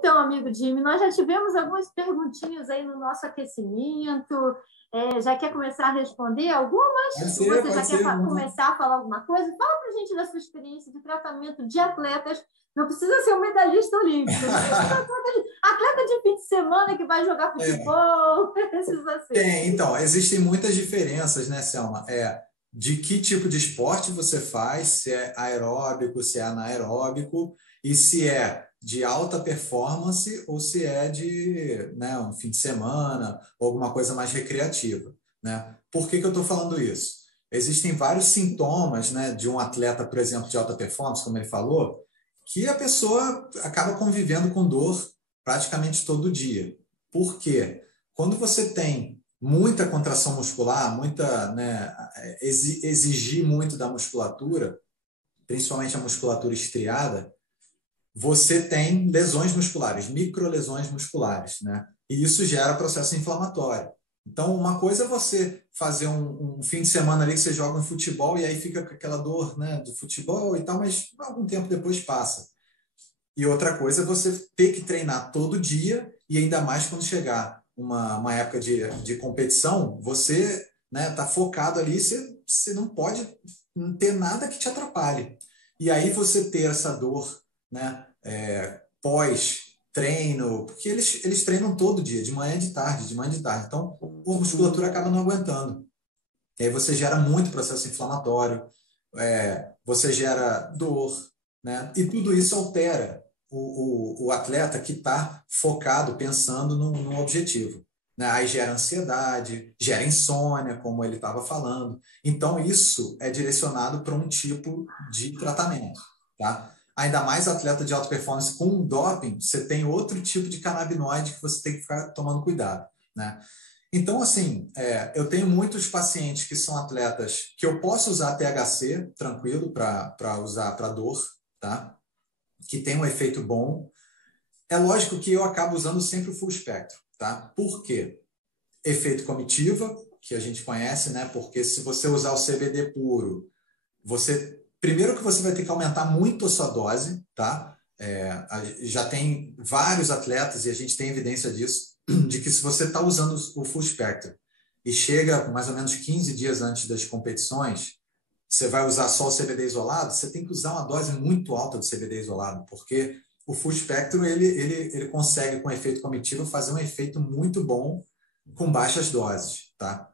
Então, amigo Jimmy, nós já tivemos algumas perguntinhas aí no nosso aquecimento. Já quer começar a responder algumas? Ou você já Pode quer ser. começar a falar alguma coisa? Fala para a gente da sua experiência de tratamento de atletas. Não precisa ser um medalhista olímpico, não precisa ser atleta de fim de semana que vai jogar É, futebol, precisa ser. então, existem muitas diferenças, né, Selma? De que tipo de esporte você faz, se é aeróbico, se é anaeróbico, e se é de alta performance ou se é de, né, um fim de semana ou alguma coisa mais recreativa, né? Por que que eu estou falando isso? Existem vários sintomas, né, de um atleta, por exemplo, de alta performance, como ele falou, que a pessoa acaba convivendo com dor praticamente todo dia. Por quê? Quando você tem muita contração muscular, muita, né, exigir muito da musculatura, principalmente a musculatura estriada, você tem lesões musculares, microlesões musculares, né? E isso gera processo inflamatório. Então, uma coisa é você fazer um fim de semana ali que você joga um futebol e aí fica com aquela dor, né, do futebol e tal, mas algum tempo depois passa. E outra coisa é você ter que treinar todo dia e ainda mais quando chegar uma época de competição, você, né, tá focado ali, você não pode ter nada que te atrapalhe. E aí você ter essa dor, né, pós-treino, porque eles treinam todo dia, de manhã e de tarde, de manhã e de tarde. Então, a musculatura acaba não aguentando. E aí você gera muito processo inflamatório, você gera dor, né? E tudo isso altera o atleta que está focado, pensando no objetivo. Né? Aí gera ansiedade, gera insônia, como ele estava falando. Então, isso é direcionado para um tipo de tratamento. Tá? Ainda mais atleta de alta performance com doping, você tem outro tipo de canabinoide que você tem que ficar tomando cuidado. Né? Então, assim, eu tenho muitos pacientes que são atletas que eu posso usar THC tranquilo para usar para dor, tá? Que tem um efeito bom. É lógico que eu acabo usando sempre o full espectro, tá? Por quê? Efeito comitiva, que a gente conhece, né? Porque se você usar o CBD puro, primeiro que você vai ter que aumentar muito a sua dose, tá? Já tem vários atletas e a gente tem evidência disso, de que se você está usando o full spectrum e chega mais ou menos 15 dias antes das competições, você vai usar só o CBD isolado, você tem que usar uma dose muito alta do CBD isolado, porque o full spectrum ele consegue, com efeito comitiva, fazer um efeito muito bom com baixas doses, tá?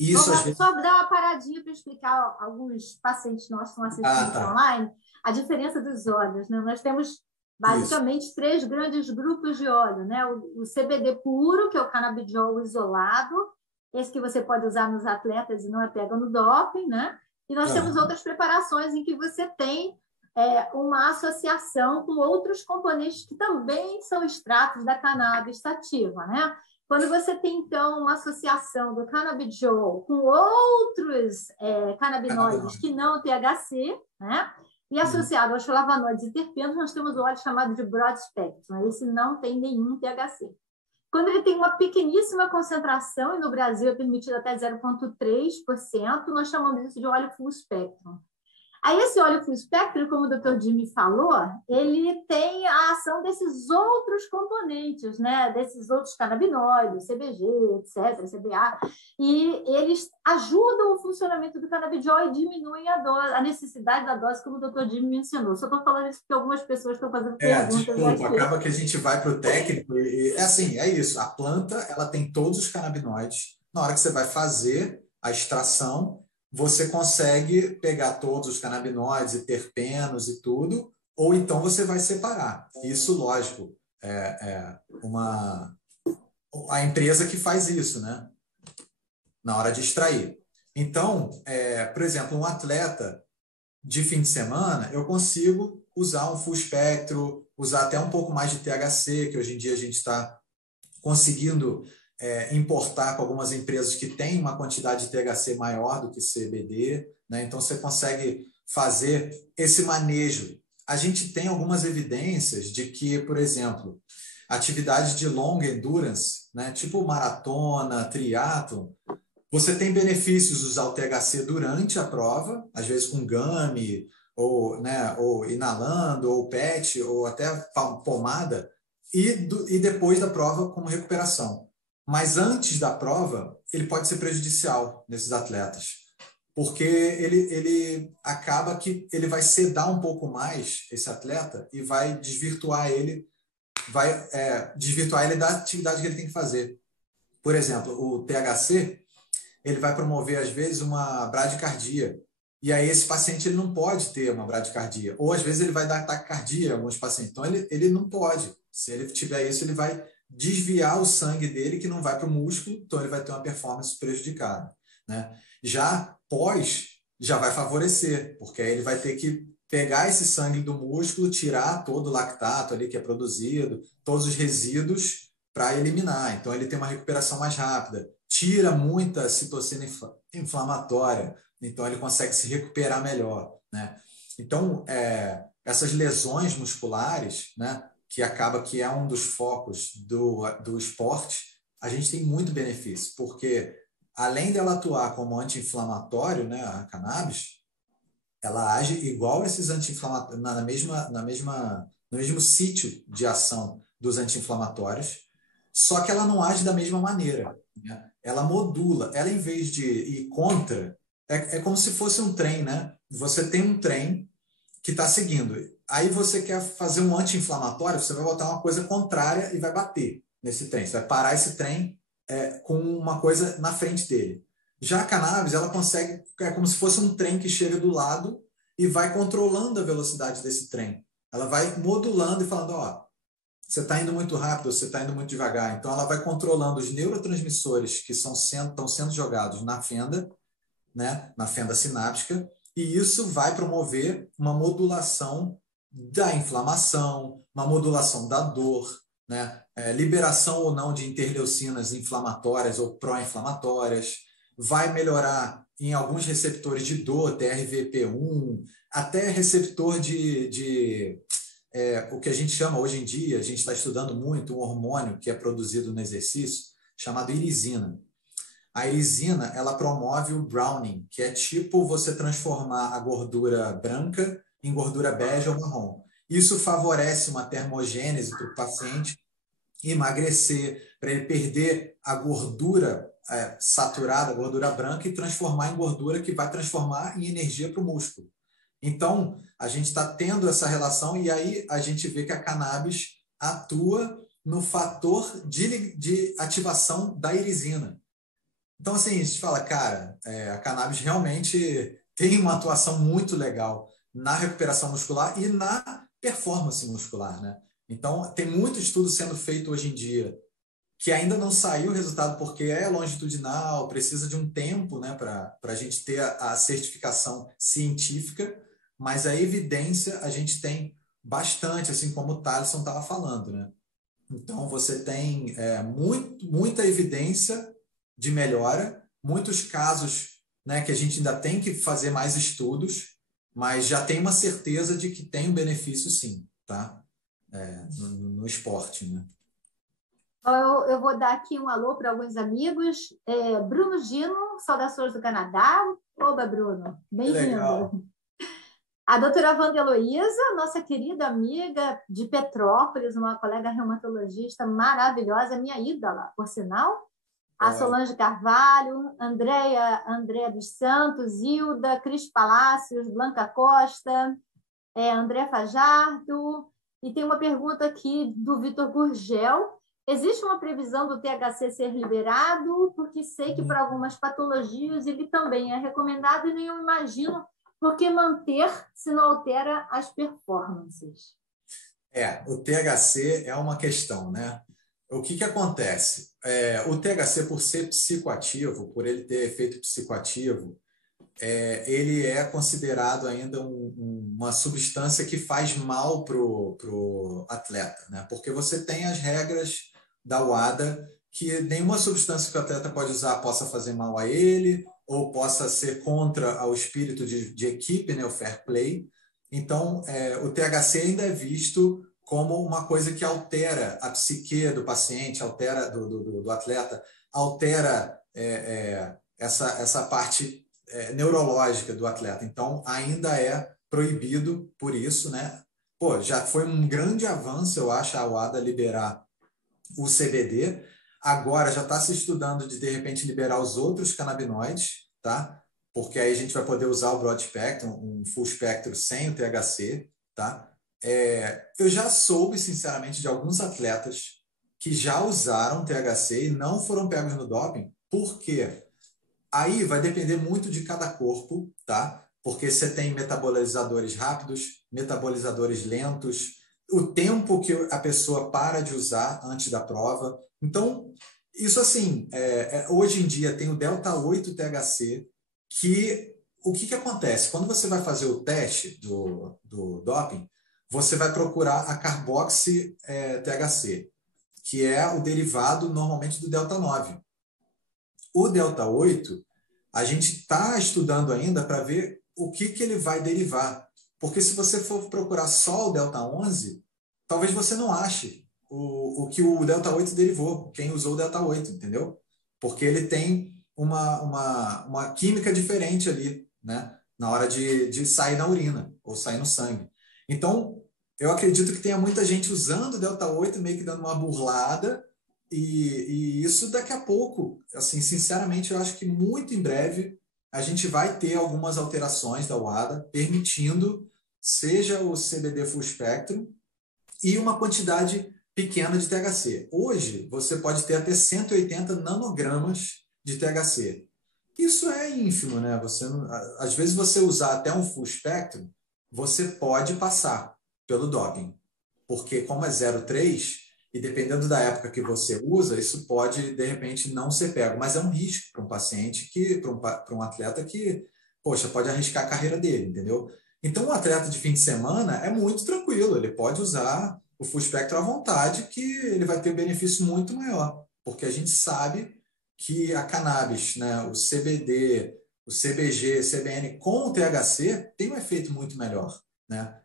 Isso às vezes. Só dar uma paradinha para explicar alguns pacientes nossos que estão Ah, assistindo aqui tá. online a diferença dos óleos. Né? Nós temos Isso. basicamente três grandes grupos de óleo. Né? O CBD puro, que é o canabidiol isolado, esse que você pode usar nos atletas e não é pego no doping. Né? E nós temos Aham. outras preparações em que você tem uma associação com outros componentes que também são extratos da cannabis sativa. Né? Quando você tem, então, uma associação do canabidiol com outros canabinoides Canabinoide. que não THC, né? E Uhum. associado aos flavonoides e terpenos, nós temos o óleo chamado de broad spectrum. Esse não tem nenhum THC. Quando ele tem uma pequeníssima concentração, e no Brasil é permitido até 0,3%, nós chamamos isso de óleo full spectrum. Aí esse óleo full spectrum, como o Dr. Jimmy falou, ele tem a ação desses outros componentes, né? Desses outros canabinoides, CBG, etc., CBA, e eles ajudam o funcionamento do canabidiol e diminuem a necessidade da dose, como o Dr. Jimmy mencionou. Só estou falando isso porque algumas pessoas estão fazendo perguntas Desculpa, aqui. acaba que a gente vai para o técnico é assim, é isso. A planta, ela tem todos os canabinoides. Na hora que você vai fazer a extração, você consegue pegar todos os canabinoides e terpenos e tudo, ou então você vai separar. Isso, lógico, uma a empresa que faz isso, né? Na hora de extrair. Então, por exemplo, um atleta de fim de semana, eu consigo usar um full espectro, usar até um pouco mais de THC, que hoje em dia a gente está conseguindo importar com algumas empresas que têm uma quantidade de THC maior do que CBD, né? Então você consegue fazer esse manejo. A gente tem algumas evidências de que, por exemplo, atividade de long endurance, né? Tipo maratona, triatlo, você tem benefícios de usar o THC durante a prova, às vezes com gummy, ou, né, ou inalando, ou PET, ou até pomada, e depois da prova como recuperação. Mas antes da prova, ele pode ser prejudicial nesses atletas, porque ele acaba que ele vai sedar um pouco mais esse atleta e vai desvirtuar ele da atividade que ele tem que fazer. Por exemplo, o THC, ele vai promover, às vezes, uma bradicardia. E aí esse paciente ele não pode ter uma bradicardia. Ou, às vezes, ele vai dar taquicardia em alguns pacientes. Então, ele não pode. Se ele tiver isso, ele vai desviar o sangue dele, que não vai para o músculo, então ele vai ter uma performance prejudicada, né? Já pós, já vai favorecer, porque aí ele vai ter que pegar esse sangue do músculo, tirar todo o lactato ali que é produzido, todos os resíduos para eliminar. Então, ele tem uma recuperação mais rápida, tira muita citocina inflamatória, então ele consegue se recuperar melhor, né? Então, essas lesões musculares, né, que acaba que é um dos focos do esporte, a gente tem muito benefício, porque além dela atuar como anti-inflamatório, né, a cannabis, ela age igual esses anti-inflamatórios, no mesmo sítio de ação dos anti-inflamatórios, só que ela não age da mesma maneira, né? Ela modula, ela em vez de ir contra, é como se fosse um trem, né? Você tem um trem que está seguindo. Aí você quer fazer um anti-inflamatório, você vai botar uma coisa contrária e vai bater nesse trem. Você vai parar esse trem com uma coisa na frente dele. Já a cannabis, ela consegue, é como se fosse um trem que chega do lado e vai controlando a velocidade desse trem. Ela vai modulando e falando, ó, você está indo muito rápido, você está indo muito devagar. Então, ela vai controlando os neurotransmissores que estão sendo jogados na fenda, né, na fenda sináptica, e isso vai promover uma modulação da inflamação, uma modulação da dor, né, liberação ou não de interleucinas inflamatórias ou pró-inflamatórias, vai melhorar em alguns receptores de dor, TRVP1, até receptor o que a gente chama hoje em dia, a gente está estudando muito um hormônio que é produzido no exercício, chamado irisina. A irisina, ela promove o browning, que é tipo você transformar a gordura branca em gordura bege ou marrom. Isso favorece uma termogênese para o paciente emagrecer, para ele perder a gordura saturada, a gordura branca, e transformar em gordura que vai transformar em energia para o músculo. Então, a gente está tendo essa relação e aí a gente vê que a cannabis atua no fator de ativação da irisina. Então, assim, a gente fala, cara, a cannabis realmente tem uma atuação muito legal na recuperação muscular e na performance muscular, né? Então, tem muito estudo sendo feito hoje em dia que ainda não saiu o resultado porque é longitudinal, precisa de um tempo, né, para a gente ter a certificação científica, mas a evidência a gente tem bastante, assim como o Thaleson estava falando, né? Então, você tem muita evidência de melhora, muitos casos, né, que a gente ainda tem que fazer mais estudos, mas já tem uma certeza de que tem um benefício sim, tá? No esporte, né? Eu vou dar aqui um alô para alguns amigos. Bruno Gino, saudações do Canadá. Oba, Bruno, bem-vindo. A doutora Wanda Heloísa, nossa querida amiga de Petrópolis, uma colega reumatologista maravilhosa, minha ídola, por sinal. A Solange Carvalho, Andréa dos Santos, Hilda, Cris Palácios, Blanca Costa, André Fajardo. E tem uma pergunta aqui do Vitor Gurgel. Existe uma previsão do THC ser liberado? Porque sei que para algumas patologias ele também é recomendado e nem eu imagino por que manter se não altera as performances. O THC é uma questão, né? O que acontece? O THC, por ser psicoativo, por ele ter efeito psicoativo, ele é considerado ainda uma substância que faz mal para o atleta, né? Porque você tem as regras da WADA que nenhuma substância que o atleta pode usar possa fazer mal a ele ou possa ser contra o espírito de equipe, né? O fair play. Então, o THC ainda é visto como uma coisa que altera a psique do paciente, altera do atleta, altera essa parte neurológica do atleta. Então, ainda é proibido por isso, né? pô, já foi um grande avanço, eu acho, a UADA liberar o CBD. Agora já está se estudando de repente, liberar os outros canabinoides, tá? Porque aí a gente vai poder usar o broad spectrum, um full spectrum sem o THC, tá? Eu já soube, sinceramente, de alguns atletas que já usaram THC e não foram pegos no doping. Por quê? Aí vai depender muito de cada corpo, tá? Porque você tem metabolizadores rápidos, metabolizadores lentos, o tempo que a pessoa para de usar antes da prova. Então, isso assim, hoje em dia tem o Delta 8 THC, que o que acontece? Quando você vai fazer o teste do doping, você vai procurar a carboxy THC, que é o derivado normalmente do Delta 9. O Delta 8, a gente está estudando ainda para ver o que ele vai derivar. Porque se você for procurar só o Delta 11, talvez você não ache o que o Delta 8 derivou, quem usou o Delta 8, entendeu? Porque ele tem uma química diferente ali, né? Na hora de sair na urina ou sair no sangue. Então, eu acredito que tenha muita gente usando o Delta 8, meio que dando uma burlada, e isso daqui a pouco, assim, sinceramente, eu acho que muito em breve a gente vai ter algumas alterações da UADA permitindo seja o CBD full spectrum e uma quantidade pequena de THC. Hoje, você pode ter até 180 nanogramas de THC. Isso é ínfimo, né? Às vezes, você usar até um full spectrum, você pode passar pelo doping, porque como é 0,3, e dependendo da época que você usa, isso pode, de repente, não ser pego. Mas é um risco para um paciente, para um atleta que, poxa, pode arriscar a carreira dele, entendeu? Então, o atleta de fim de semana é muito tranquilo, ele pode usar o full spectrum à vontade, que ele vai ter um benefício muito maior, porque a gente sabe que a cannabis, né, o CBD, o CBG, CBN com o THC tem um efeito muito melhor, né?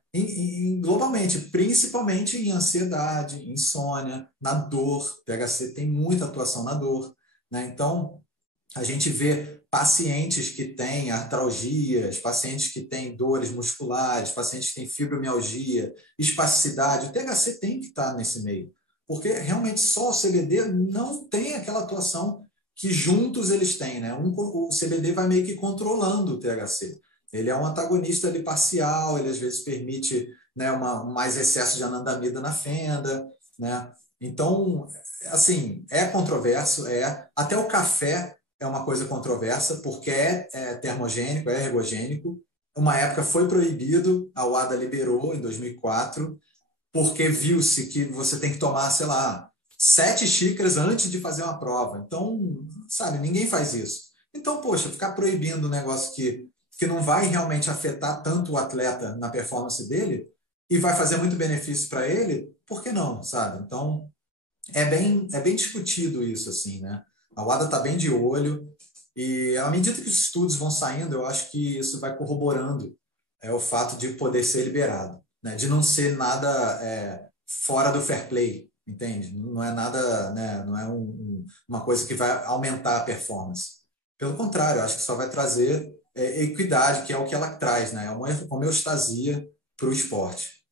Globalmente, principalmente em ansiedade, insônia, na dor. O THC tem muita atuação na dor, né? Então, a gente vê pacientes que têm artralgias, pacientes que têm dores musculares, pacientes que têm fibromialgia, espasticidade. O THC tem que estar nesse meio, porque realmente só o CBD não tem aquela atuação que juntos eles têm, né? O CBD vai meio que controlando o THC. Ele é um antagonista ali parcial, ele às vezes permite, né, mais excesso de anandamida na fenda, né? Então, assim, é controverso, até o café é uma coisa controversa, porque é termogênico, é ergogênico. Uma época foi proibido, a UADA liberou em 2004, porque viu-se que você tem que tomar, sei lá, 7 xícaras antes de fazer uma prova. Então, sabe, ninguém faz isso. Então, poxa, ficar proibindo um negócio que não vai realmente afetar tanto o atleta na performance dele e vai fazer muito benefício para ele, por que não, sabe? Então, é bem discutido isso, assim, né? A UADA está bem de olho e, à medida que os estudos vão saindo, eu acho que isso vai corroborando o fato de poder ser liberado, né? De não ser nada fora do fair play, entende? Não é nada, né? Não é uma coisa que vai aumentar a performance. Pelo contrário, eu acho que só vai trazer equidade, que é o que ela traz, né? É uma homeostasia para o esporte.